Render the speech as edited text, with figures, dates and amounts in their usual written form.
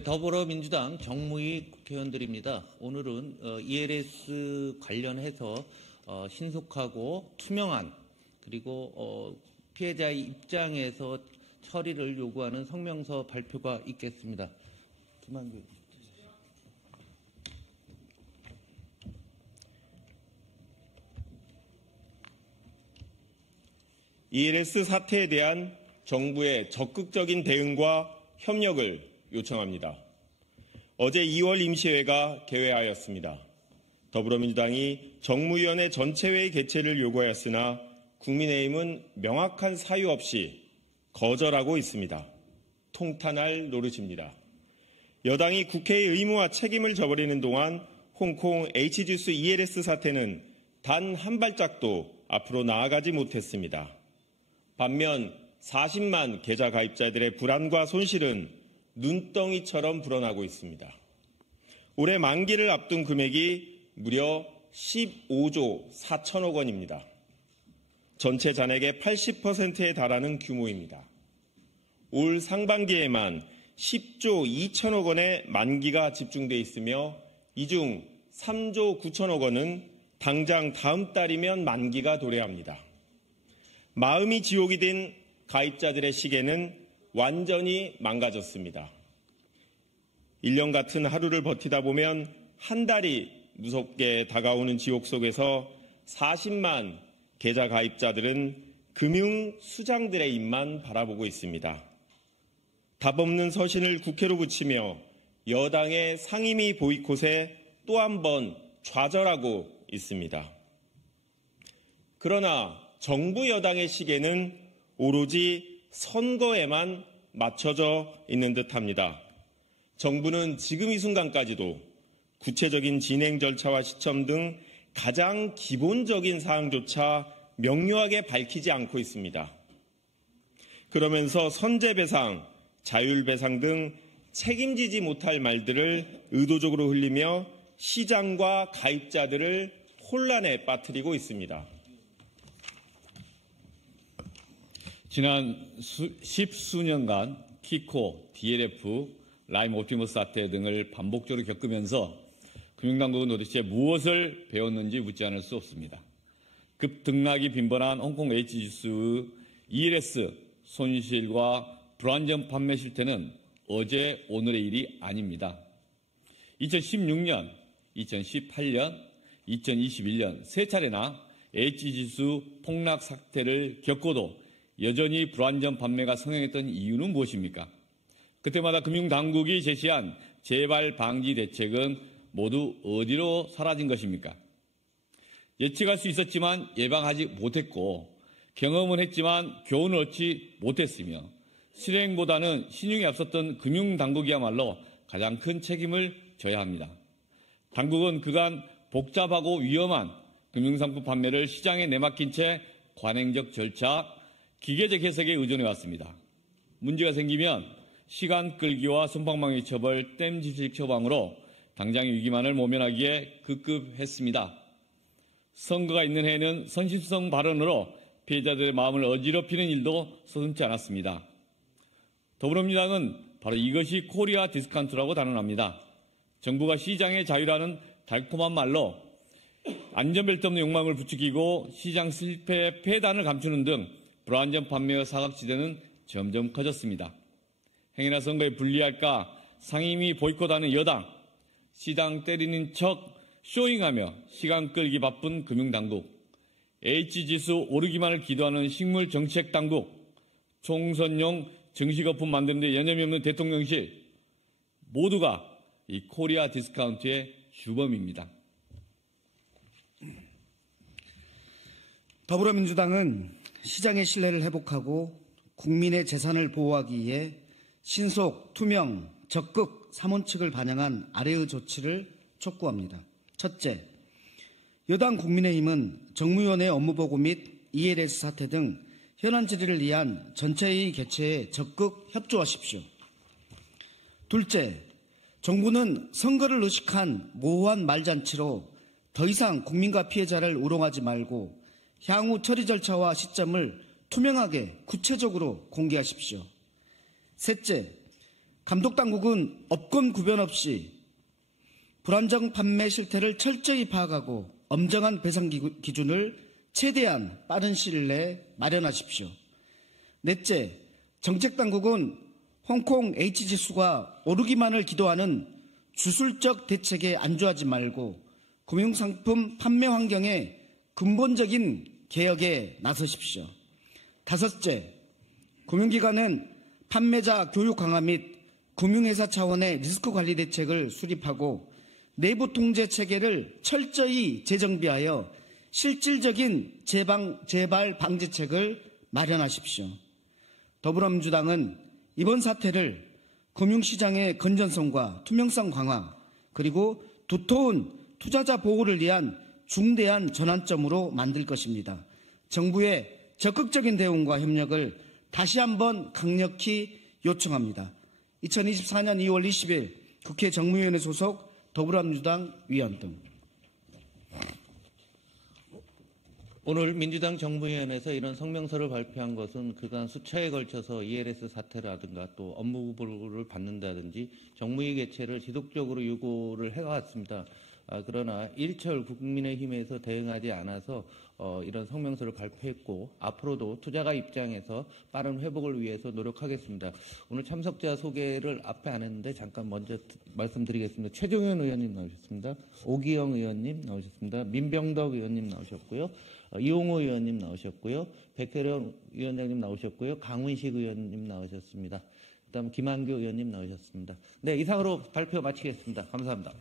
더불어민주당 정무위 국회의원들입니다. 오늘은 ELS 관련해서 신속하고 투명한 그리고 피해자의 입장에서 처리를 요구하는 성명서 발표가 있겠습니다. 김한규. ELS 사태에 대한 정부의 적극적인 대응과 협력을 요청합니다. 어제 2월 임시회가 개회하였습니다. 더불어민주당이 정무위원회 전체회의 개최를 요구하였으나 국민의힘은 명확한 사유 없이 거절하고 있습니다. 통탄할 노릇입니다. 여당이 국회의 의무와 책임을 져버리는 동안 홍콩 H주스 ELS 사태는 단 한 발짝도 앞으로 나아가지 못했습니다. 반면 40만 계좌 가입자들의 불안과 손실은 눈덩이처럼 불어나고 있습니다. 올해 만기를 앞둔 금액이 무려 15조 4천억 원입니다. 전체 잔액의 80%에 달하는 규모입니다. 올 상반기에만 10조 2천억 원의 만기가 집중돼 있으며 이 중 3조 9천억 원은 당장 다음 달이면 만기가 도래합니다. 마음이 지옥이 된 가입자들의 시계는 완전히 망가졌습니다. 1년 같은 하루를 버티다 보면 한 달이 무섭게 다가오는 지옥 속에서 40만 계좌 가입자들은 금융 수장들의 입만 바라보고 있습니다. 답 없는 서신을 국회로 붙이며 여당의 상임위 보이콧에 또 한 번 좌절하고 있습니다. 그러나 정부 여당의 시계는 오로지 선거에만 맞춰져 있는 듯합니다. 정부는 지금 이 순간까지도 구체적인 진행 절차와 시점 등 가장 기본적인 사항조차 명료하게 밝히지 않고 있습니다. 그러면서 선제배상, 자율배상 등 책임지지 못할 말들을 의도적으로 흘리며 시장과 가입자들을 혼란에 빠뜨리고 있습니다. 지난 10수년간 키코, DLF, 라임 옵티머스 사태 등을 반복적으로 겪으면서 금융당국은 도대체 무엇을 배웠는지 묻지 않을 수 없습니다. 급등락이 빈번한 홍콩 H주스 ELS 손실과 불안전 판매 실태는 어제 오늘의 일이 아닙니다. 2016년, 2018년, 2021년 세 차례나 H주스 폭락 사태를 겪고도 여전히 불안전 판매가 성행했던 이유는 무엇입니까? 그때마다 금융당국이 제시한 재발 방지 대책은 모두 어디로 사라진 것입니까? 예측할 수 있었지만 예방하지 못했고 경험은 했지만 교훈을 얻지 못했으며 실행보다는 신용이 앞섰던 금융당국이야말로 가장 큰 책임을 져야 합니다. 당국은 그간 복잡하고 위험한 금융상품 판매를 시장에 내맡긴 채 관행적 절차, 기계적 해석에 의존해왔습니다. 문제가 생기면 시간 끌기와 솜방망이 처벌, 땜질식 처방으로 당장의 위기만을 모면하기에 급급했습니다. 선거가 있는 해에는 선심성 발언으로 피해자들의 마음을 어지럽히는 일도 서슴지 않았습니다. 더불어민주당은 바로 이것이 코리아 디스카운트라고 단언합니다. 정부가 시장의 자유라는 달콤한 말로 안전벨트 없는 욕망을 부추기고 시장 실패의 폐단을 감추는 등 불안전 판매의 사각지대는 점점 커졌습니다. 행여나 선거에 불리할까 상임위 보이콧하는 여당, 시장 때리는 척 쇼잉하며 시간 끌기 바쁜 금융당국, H지수 오르기만을 기도하는 식물정책당국, 총선용 정시거품 만드는 데 여념이 없는 대통령실, 모두가 이 코리아 디스카운트의 주범입니다. 더불어민주당은 시장의 신뢰를 회복하고 국민의 재산을 보호하기 위해 신속, 투명, 적극 3원칙을 반영한 아래의 조치를 촉구합니다. 첫째, 여당 국민의힘은 정무위원회 업무보고 및 ELS 사태 등 현안 질의를 위한 전체회의 개최에 적극 협조하십시오. 둘째, 정부는 선거를 의식한 모호한 말잔치로 더 이상 국민과 피해자를 우롱하지 말고 향후 처리 절차와 시점을 투명하게 구체적으로 공개하십시오. 셋째, 감독당국은 업권 구별 없이 불안정 판매 실태를 철저히 파악하고 엄정한 배상 기준을 최대한 빠른 시일 내에 마련하십시오. 넷째, 정책당국은 홍콩 H지수가 오르기만을 기도하는 주술적 대책에 안주하지 말고 금융상품 판매 환경의 근본적인 개혁에 나서십시오. 다섯째, 금융기관은 판매자 교육 강화 및 금융회사 차원의 리스크 관리 대책을 수립하고 내부 통제 체계를 철저히 재정비하여 실질적인 재발 방지책을 마련하십시오. 더불어민주당은 이번 사태를 금융시장의 건전성과 투명성 강화 그리고 두터운 투자자 보호를 위한 중대한 전환점으로 만들 것입니다. 정부의 적극적인 대응과 협력을 다시 한번 강력히 요청합니다. 2024년 2월 20일 국회 정무위원회 소속 더불어민주당 위원 등. 오늘 민주당 정무위원회에서 이런 성명서를 발표한 것은 그간 수차에 걸쳐서 ELS 사태라든가 또 업무 보고를 받는다든지 정무위 개최를 지속적으로 요구를 해왔습니다. 그러나 일철 국민의힘에서 대응하지 않아서 이런 성명서를 발표했고 앞으로도 투자가 입장에서 빠른 회복을 위해서 노력하겠습니다. 오늘 참석자 소개를 앞에 안 했는데 잠깐 먼저 말씀드리겠습니다. 최종현 의원님 나오셨습니다. 오기영 의원님 나오셨습니다. 민병덕 의원님 나오셨고요. 이용호 의원님 나오셨고요. 백혜련 위원장님 나오셨고요. 강훈식 의원님 나오셨습니다. 그다음 김한규 의원님 나오셨습니다. 네, 이상으로 발표 마치겠습니다. 감사합니다.